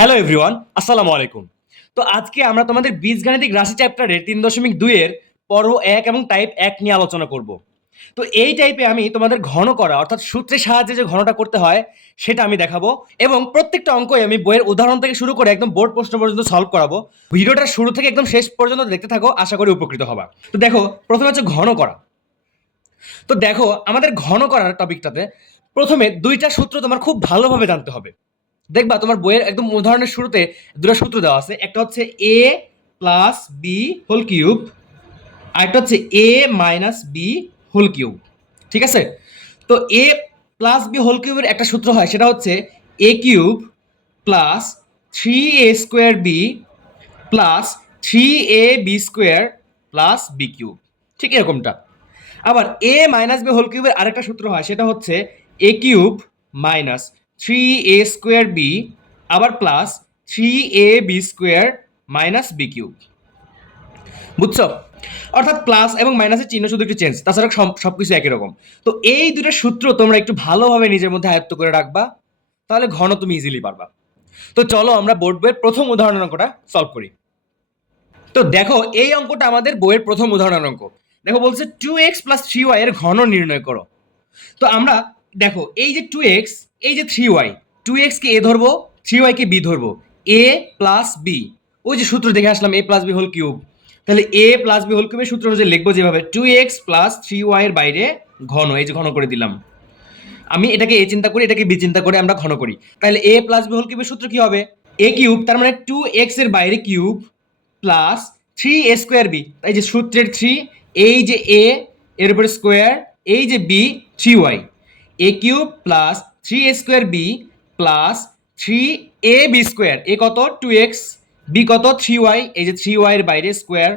Hello everyone, আসসালামু আলাইকুম। তো আজকে আমরা তোমাদের বীজগাণিতিক রাশি চ্যাপ্টারের ৩.২ এর পর্ব ১ এবং টাইপ ১ নিয়ে আলোচনা করব। তো এই টাইপে আমি তোমাদের ঘন করা অর্থাৎ সূত্রের সাহায্যে যে ঘনটা করতে হয় সেটা আমি দেখাবো এবং প্রত্যেকটা অঙ্কই আমি বইয়ের উদাহরণ থেকে শুরু করে একদম বোর্ড প্রশ্ন পর্যন্ত সলভ করাবো। ভিডিওটা শুরু থেকে একদম শেষ পর্যন্ত দেখতে থাকো, আশা করি উপকৃত হবা। তো দেখো, প্রথমে হচ্ছে ঘন করা। তো দেখো, আমাদের ঘন করার টপিকটাতে প্রথমে দুইটা সূত্র তোমার খুব ভালোভাবে জানতে হবে। দেখবা তোমার বইয়ের একদম উদাহরণের শুরুতে দুটো সূত্র দেওয়া আছে। একটা হচ্ছে এ প্লাস বি হোল কিউব, আর একটা হচ্ছে এ মাইনাস বি হোল কিউব। ঠিক আছে? তো এ প্লাস বি হোল কিউবের একটা সূত্র হয়, সেটা হচ্ছে a cube plus 3a² b plus 3ab² plus b cube. ঠিক এরকমটা। আবার এ মাইনাস বি হোল কিউবের আরেকটা সূত্র হয়, সেটা হচ্ছে a cube minus 3a² b আবার plus 3ab² minus b cube. বুঝছো? অর্থাৎ প্লাস এবং মাইনাসের চিহ্ন শুধু একটু চেঞ্জ, তাছাড়া সবকিছু একই রকম। তো এই দুটো সূত্র তোমরা একটু ভালোভাবে নিজের মধ্যে আয়ত্ত করে রাখবা, তাহলে ঘন তুমি ইজিলি পারবা। তো চলো আমরা বোর্ড বইয়ের প্রথম উদাহরণ অঙ্কটা সলভ করি। তো দেখো, এই অঙ্কটা আমাদের বইয়ের প্রথম উদাহরণ অঙ্ক। দেখো, বলছে 2x প্লাস 3y এর ঘন নির্ণয় করো। তো আমরা দেখো, এই যে 2x, এই যে 3y, 2x কে এ ধরবো, 3y কে বি ধরবো। এ প্লাস বি, ওই যে সূত্র দেখে আসলাম, এ প্লাস বি হোল কিউব। তাহলে এ প্লাস বি হোল কিউবের সূত্র অনুযায়ী লিখবো যেভাবে 2x প্লাস 3y এর বাইরে ঘন, এই যে ঘন করে দিলাম। আমি এটাকে এ চিন্তা করি, এটাকে বি চিন্তা করে আমরা ঘন করি। তাহলে এ প্লাস বি হোল কিউবের সূত্র কি হবে? এ কিউব, তার মানে 2x এর বাইরে কিউব প্লাস 3a² বি, এই যে সূত্রের 3, এই যে এ এর উপরে স্কোয়ার, এই যে b 3y, a cube plus 3a² b plus 3ab²। A কত? 2x, বি কত? 3y, এই যে 3y এর বাইরে স্কোয়ার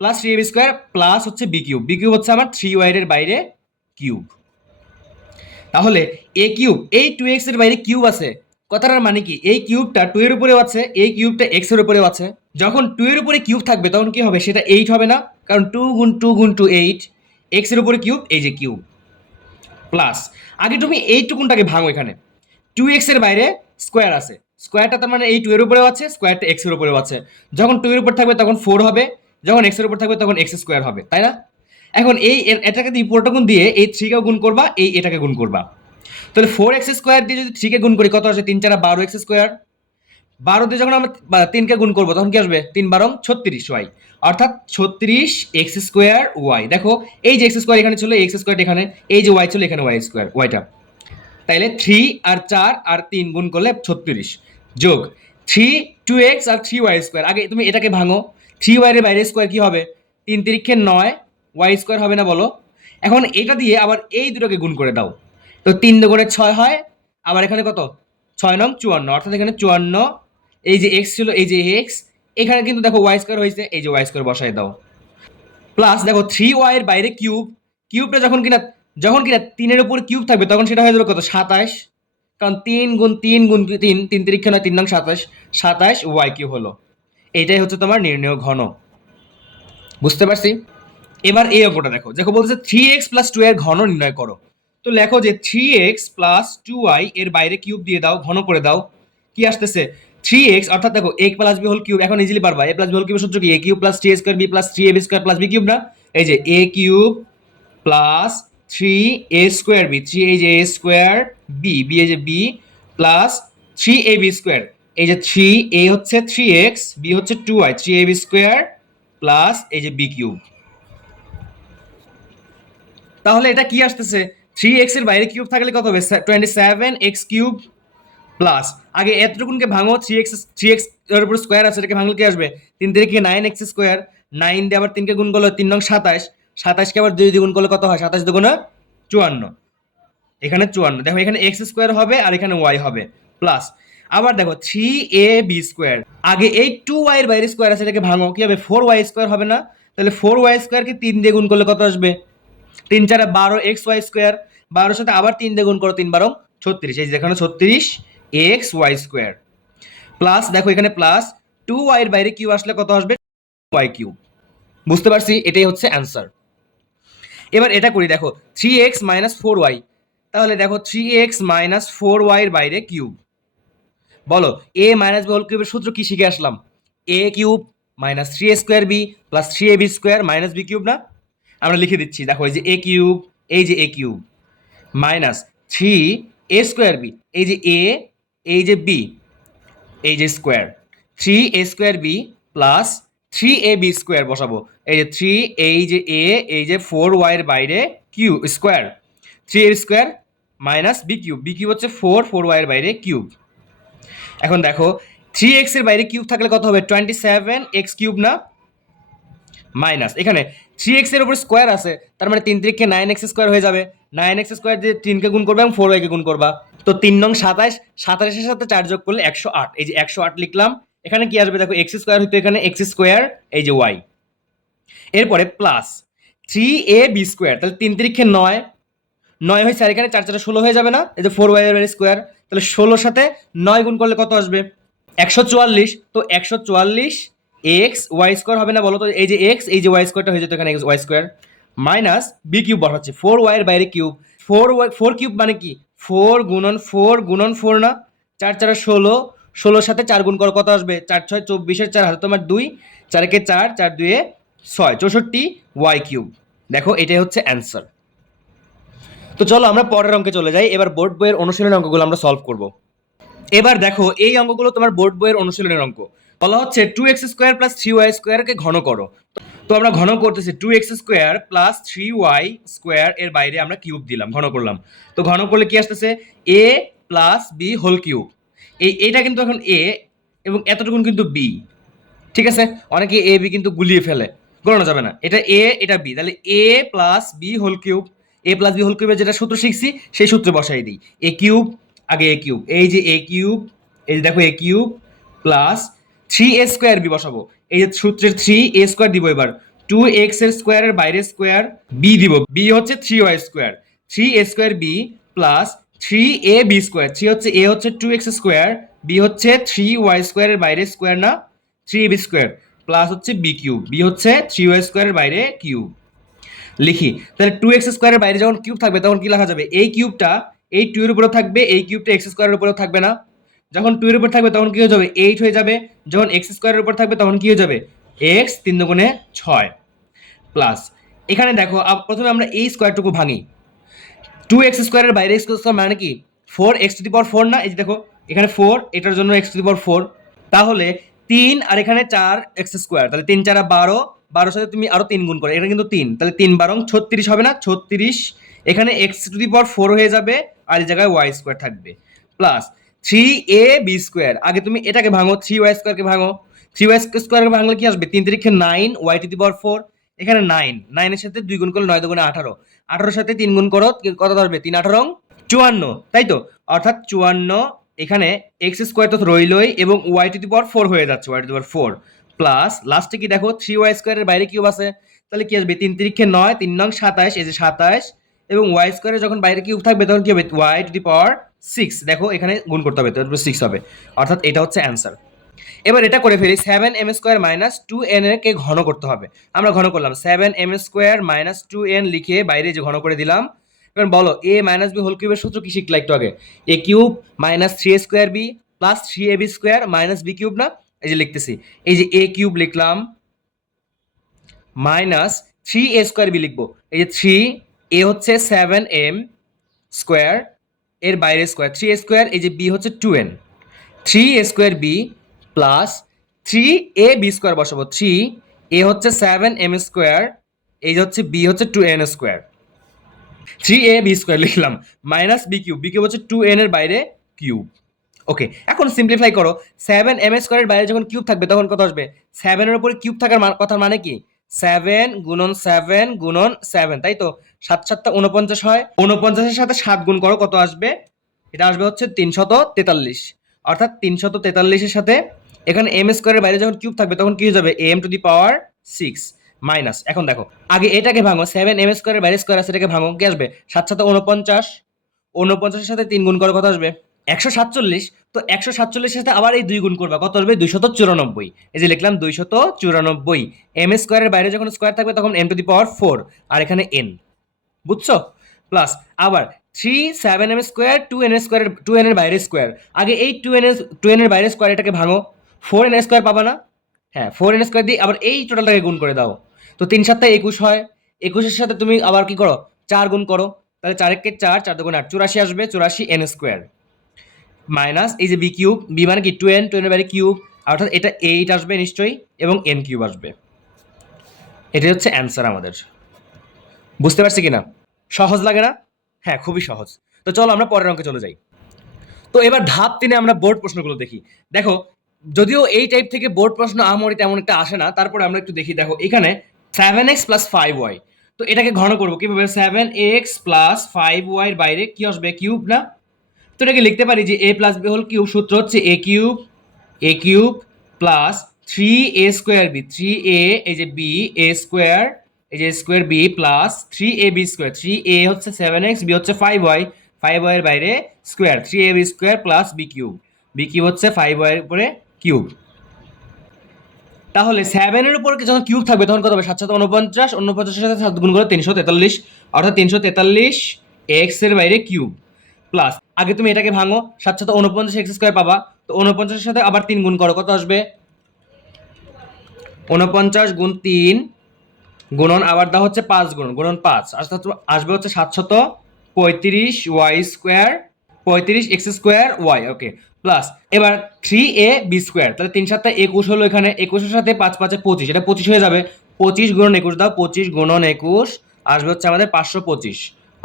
প্লাস 3ab² প্লাস হচ্ছে বি কিউব। বি কিউব হচ্ছে আমার 3y এর বাইরে কিউব। তাহলে এ কিউব, এই 2x এর বাইরে কিউব আছে, কথাটার মানে কি? এই কিউবটা 2 এর উপরেও আছে, এই কিউবটা x এর উপরেও আছে। যখন 2 এর উপরে কিউব থাকবে তখন কি হবে? সেটা 8 হবে না? কারণ 2 গুণ 2 গুণ 2 8, x এর উপরে কিউব, এই যে কিউব প্লাস। আগে তুমি এইটুকুনটাকে ভাঙো, এখানে 2x এর বাইরে স্কোয়ার আছে, স্কোয়ারটা তার মানে এই 2 এর উপরেও আছে, স্কোয়ারটা x এর উপরেও আছে। যখন 2 এর উপর থাকবে তখন 4 হবে, যখন x এর উপর থাকবে তখন x² হবে, তাই না? এখন এই এটাকে দিয়ে পুরোটা গুণ দিয়ে এই 3 কে গুণ করবা, এই এটাকে গুণ করবা। তাহলে 4x² দিয়ে যদি 3 কে গুণ করি কত আসে? 3 4 12x²। 12 দিয়ে যখন আমরা 3 কে গুণ করবো তখন কি আসবে? 3 12 36y, অর্থাৎ 36x²y। দেখো, এই যে x² এখানে ছিল, x² এখানে, এই যে y ছিল এখানে, y² yটা। তাইলে 3 আর 4 আর 3 গুণ করলে 36 যোগ 3 2x আর 3y²। আগে তুমি এটাকে ভাঙো, 3y এর বাইরে স্কোয়ার কি হবে? 3 তিরিক্ষে 9 y² হবে না বলো? এখন এটা দিয়ে আবার এই দুটোকে গুণ করে দাও, তো 3 দুগুণে 6 হয়। আবার এখানে কত? 6 নং 54, অর্থাৎ এখানে 54, এই যে x ছিল, এই যে x, এখানে কিন্তু দেখো y² হয়েছে, এই যে y² বসায় দাও। প্লাস দেখো 3y এর বাইরে কিউব, কিউবটা যখন কিনা 3 এর উপর কিউব থাকবে তখন সেটা হয়ে যাবে কত? 27, কারণ 3 গুণ 3 গুণ 3, 3 তিরিক্ষে নয়, 3 নং 27, 27y³ হলো। এইটাই হচ্ছে তোমার নির্ণয় ঘন। বুঝতে পারছি? এবার এই অঙ্কটা দেখো, দেখো বলছে 3x প্লাস 2 এর ঘন নির্ণয় করো। তো লেখো যে 3x প্লাস 2y এর বাইরে কিউব দিয়ে দাও, ঘন করে দাও। কি আসতেছে? 3x, অর্থাৎ দেখো a plus b whole cube, এখন ইজিলি পারবা। a প্লাস b হোল কিউবের সূত্র কি? a cube plus 3a² b plus 3ab² plus b cube না? এই যে a cube plus 3a² b, 3 এই যে a² b, b এই যে b প্লাস 3ab²। এই যে 3 a হচ্ছে 3x, b হচ্ছে 2y, 3ab² প্লাস এই যে b কিউব। তাহলে এটা কি আসতেছে? 3x এর বাইরে কিউব থাকলে কত হবে? 27x³ প্লাস, আগে এতটুকুনকে ভাঙো, 3x এর উপর স্কোয়ার আছে, এটাকে ভাঙলে কি আসবে? 3 থেকে 9x², 9 দিয়ে আবার 3 কে গুণ করলে 3 নং 27, 27 কে আবার 2 দিয়ে গুণ করলে কত হয়? 27 দুগুণে 54, এখানে 54। দেখো এখানে x² হবে আর এখানে y হবে প্লাস। আবার দেখো 3ab², আগে এই 2y এর বাইরে স্কোয়ার আছে, এটাকে ভাঙো, কি হবে? 4y² হবে না? তাহলে 4y² কে 3 দিয়ে গুণ করলে কত আসবে? 3 4 12xy², 12 সাথে আবার 3 দিয়ে গুণ করো, 3 12 36, এই যে এখানে 36xy² প্লাস। দেখো এখানে প্লাস 2y এর বাইরে কিউ আসলে কত আসবে? y³। বুঝতে পারছি? এটাই হচ্ছে অ্যান্সার। এবার এটা করি, দেখো 3x মাইনাস 4y, তাহলে দেখো 3x মাইনাস 4y এর বাইরে কিউব বলো এ মাইনাস বি হোল কিউবের সূত্র কি শিখে আসলাম? A cube minus three a square b plus three a b square minus b cube না? আমরা লিখে দিচ্ছি, দেখো এই যে এ কিউব, এই যে এ cube minus three a square B, এই যে এ, এই যে বি, এই যে square, three a square b plus three a b square বসাবো, এই যে থ্রি, এই যে এ, এই যে ফোর ওয়াইয়ের বাইরে কিউ স্কোয়ার, থ্রি এর square minus b cube, b cube হচ্ছে ফোর, ফোর ওয়াইয়ের বাইরে কিউব। এখন দেখো থ্রি এক্স এর বাইরে কিউব থাকলে কত হবে? 27x কিউব না? মাইনাস এখানে থ্রি এক্স এর উপর স্কোয়ার আছে, তার মানে তিন তিরিখে 9x স্কোয়ার হয়ে যাবে, 9x স্কোয়ার দিয়ে 3কে গুণ করবে এবং 4y-কে গুণ করবা, তো 3 নং 27, 27-এর সাথে 4 যোগ করলে 108, এই যে 108 লিখলাম। এখানে কি আসবে দেখো, এক্স স্কোয়ার হইতো এখানে এক্স স্কোয়ার, এই যে ওয়াই, এরপরে plus three a b square, তাহলে 3 তিরিখে 9, 9 হয়েছে, আর এখানে 4 4 16 হয়ে যাবে না? এই যে 4y এর স্কোয়ার, তাহলে 16 সাথে 9 গুণ করলে কত আসবে? 144, তো 144 এক্স ওয়াই স্কোয়ার হবে না বলো তো? এই যে এক্স, এই যে ওয়াই স্কোয়ারটা হয়ে যেত এখানে x y square minus b cube বসাচ্ছে, ফোর ওয়াই এর বাইরে কিউব, ফোর কিউব মানে কি? 4 গুণন 4 না? 4 4 16, 16 সাথে 4 গুণ করো, কত আসবে? 4 6 24, 4 হাতে তোমার 2, 4-কে 4, 4 2-এ 6, 64 ওয়াই কিউব। দেখো এটাই হচ্ছে অ্যান্সার। তো চলো আমরা পরের অঙ্কে চলে যাই। এবার বোর্ড বইয়ের অনুশীলনের অঙ্কগুলো আমরা সলভ করব। এবার দেখো এই অঙ্কগুলো তোমার বোর্ড বইয়ের অনুশীলনের অঙ্ক। বলা হচ্ছে 2x² প্লাস 3y² কে ঘন করো। তো আমরা ঘন করতেছি 2x² প্লাস 3y² এর বাইরে আমরা কিউব দিলাম, ঘন করলাম। তো ঘন করলে কি আসতেছে? a plus b whole cube. এইটা কিন্তু এখন a এবং এতটুকুন কিন্তু b, ঠিক আছে? অনেকে এ বি কিন্তু গুলিয়ে ফেলে, গোলানো যাবে না, এটা এ এটা বি, তাহলে এ প্লাস বি হোল কিউব, এ প্লাস বি হোল কিউবের যেটা সূত্র শিখছি সেই সূত্রে বসাই দিই। এ কিউব, আগে এ কিউব, এই যে এ কিউব, এই যে দেখো এ cube plus three a square B বসাবো, এই যে সূত্রের থ্রি এ স্কোয়ার দিব, এবার 2x এর স্কোয়ারের বাইরে স্কোয়ার, বি দিব, বি হচ্ছে 3y², 3a² b plus 3ab², three হচ্ছে এ হচ্ছে 2x স্কোয়ার, বি হচ্ছে 3y² এর বাইরে স্কোয়ার না, 3ab² প্লাস হচ্ছে বি কিউব, বি হচ্ছে 3y² এর বাইরে কিউব। লিখি তাহলে 2x² এর বাইরে যখন কিউব থাকবে তখন কি লেখা যাবে? এই কিউবটা এই 2 এর উপরে থাকবে, এই কিউবটা x² এর উপরেও থাকবে না? যখন 2 এর উপর থাকবে তখন কি হয়ে যাবে? 8 হয়ে যাবে। যখন x² এর উপর থাকবে তখন কি হয়ে যাবে? x 3 দুগুণে 6 প্লাস এখানে দেখো প্রথমে আমরা এই স্কোয়ারটুকু ভাঙি। 2x² এর বাইরে x² মানে কি? 4x⁴ না? এই যে দেখো এখানে 4, এটার জন্য x⁴, তাহলে 3 আর এখানে 4x², তাহলে 3 4 12, 12 সাথে তুমি আরো 3 গুণ করো, এটা কিন্তু 3, তাহলে 3 12 36 হবে না? 36, এখানে x⁴ হয়ে যাবে আর এই জায়গায় y² থাকবে প্লাস 3ab², আগে তুমি এটাকে ভাঙো, 3y² কে ভাঙো, 3y² কে ভাঙলে কি আসবে? 3 3 9 y⁴, এখানে 9, 9 এর সাথে 2 গুণ করলে 9 দুগুণে 18, 18 সাথে 3 গুণ করো, কত আসবে? 3 18 54, তাই তো? অর্থাৎ 54, এখানে x² তো রইলই এবং y⁴ হয়ে যাচ্ছে, y⁴ প্লাস লাস্টে কি দেখো 3y² এর বাইরে কিউব আছে, তাহলে কি আসবে? 3 3 9, 3 নং 27, এই যে 27, এবং y² এর যখন বাইরে কিউব থাকবে তখন কি হবে? y⁴, দেখো এখানে গুণ করতে হবে, তারপর 6 হবে, অর্থাৎ এটা হচ্ছে অ্যান্সার। এবার এটা করে ফেলি, 7m² মাইনাস 2n কে ঘন করতে হবে। আমরা ঘন করলাম 7m² মাইনাস 2n লিখে বাইরে যে ঘন করে দিলাম। এবার বলো a মাইনাস বি হোল কিউবের সূত্র কি শিখলা একটু আগে? a cube minus 3a² b plus 3ab² minus b cube না? এই যে লিখতেছি, এই যে a কিউব লিখলাম মাইনাস 3a² বি লিখবো, এই যে 3, a হচ্ছে 7m² এর বাইরে স্কোয়ার, 3a², এই যে b হচ্ছে 2n, 3a² b plus 3ab² বসাবো, 3 a হচ্ছে 7m², এই যে হচ্ছে b হচ্ছে 2n², 3ab² লিখলাম minus b cube, b cube হচ্ছে 2n এর বাইরে কিউব। ওকে, এখন সিম্পলিফাই করো, 7m² এর বাইরে যখন কিউব থাকবে তখন কত আসবে? 7 এর উপরে কিউব থাকার কথার মানে কি? 7 গুণন 7 গুণন 7, তাই তো? 7 7 49 হয়, 49 এর সাথে 7 গুণ করো, কত আসবে? এটা আসবে হচ্ছে 343, অর্থাৎ 343 এর সাথে এখানে m² এর বাইরে যখন কিউব থাকবে তখন কি হয়ে যাবে? m⁶ মাইনাস, এখন দেখো আগে এটাকে ভাঙো, 7m² এর বাইরে স্কোয়ার আছে, এটাকে ভাঙো, কি আসবে? 7 7 49, 49 এর সাথে 3 গুণ করো, কত আসবে? 147, তো 147 এর সাথে আবার এই 2 গুণ করবা, কত আসবে? 294, এই যে লিখলাম 294, m² এর বাইরে যখন স্কোয়ার থাকবে তখন m⁴, আর এখানে n, বুঝছো? প্লাস আবার 7m square 2n square 2n এর বাইরে স্কোয়ার। আগে এই 2n এর বাইরে স্কোয়ার এটাকে ভাঙো, 4n স্কোয়ার পাবা না? হ্যাঁ 4n স্কোয়ার দিয়ে আবার এই টোটালটাকে গুণ করে দাও। তো 3 7 21 হয়, 21 এর সাথে তুমি আবার কি করো 4 গুণ করো, তাহলে 4 1 4, 4 2 8, 84 আসবে, 84n স্কোয়ার মাইনাস এই যে বি কিউব, বি মানে কি 2n, 2n এর বাইরে কিউব, অর্থাৎ এটা 8 আসবে নিশ্চয়ই এবং n কিউব আসবে। এটাই হচ্ছে অ্যান্সার আমাদের। বুঝতে পারছি কিনা? সহজ লাগে না? হ্যাঁ খুবই সহজ। তো চলো আমরা পরের অঙ্কে চলে যাই। তো এবার ধাপ 3-এ আমরা বোর্ড প্রশ্নগুলো দেখি। দেখো যদিও এই টাইপ থেকে বোর্ড প্রশ্ন আহামরি তেমন একটা আসে না, তারপরে আমরা একটু দেখি। দেখো এখানে 7x প্লাস 5y, তো এটাকে ঘন করবো কিভাবে? 7x প্লাস 5y এর বাইরে কি আসবে? কিউব না? তো এটাকে লিখতে পারি যে a plus b whole cube, সূত্র হচ্ছে a cube plus 3a square b, 3a এই যে b a স্কোয়ার এই যে square b plus 3ab square, 3a হচ্ছে 7x, b হচ্ছে 5y, 5y এর বাইরে square, 3ab square plus b cube হচ্ছে 5y এর উপরে কিউব। তাহলে 7 এর উপর যখন কিউব থাকবে তখন কত হবে? 7 7 49, 49 এর সাথে 7 গুণ করে 343, অর্থাৎ 343 x এর বাইরে কিউব প্লাস, আগে তুমি এটাকে ভাঙো, 7 7 49 এক্স স্কোয়ার পাবা, তো 49 এর সাথে আবার 3 গুণ করো, কত আসবে? 49 গুণ 3 গুণন আবার দাও হচ্ছে 5 গুণন 5, আসবে হচ্ছে 735 y square, 35 x square y, okay plus এবার 3ab স্কোয়ার, তাহলে 3 7 21 হলো, এখানে 21 এর সাথে 5 5 25, এটা 25 হয়ে যাবে, 25 গুণন 21 দাও, 25 গুণন 21 আসবে হচ্ছে আমাদের 525,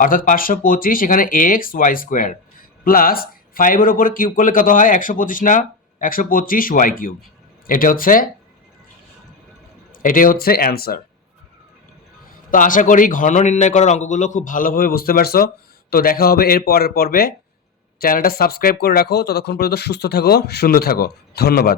অর্থাৎ 525 এখানে এক্স ওয়াই স্কোয়ার প্লাস 5 এর উপরে কিউব করলে কত হয়? 125 না? 125 ওয়াই কিউব। এটাই হচ্ছে অ্যান্সার। তো আশা করি ঘন নির্ণয় করার অঙ্কগুলো খুব ভালোভাবে বুঝতে পারছো। তো দেখা হবে এর পরের পর্বে। চ্যানেলটা সাবস্ক্রাইব করে রাখো। ততক্ষণ পর্যন্ত সুস্থ থাকো, সুন্দর থাকো। ধন্যবাদ।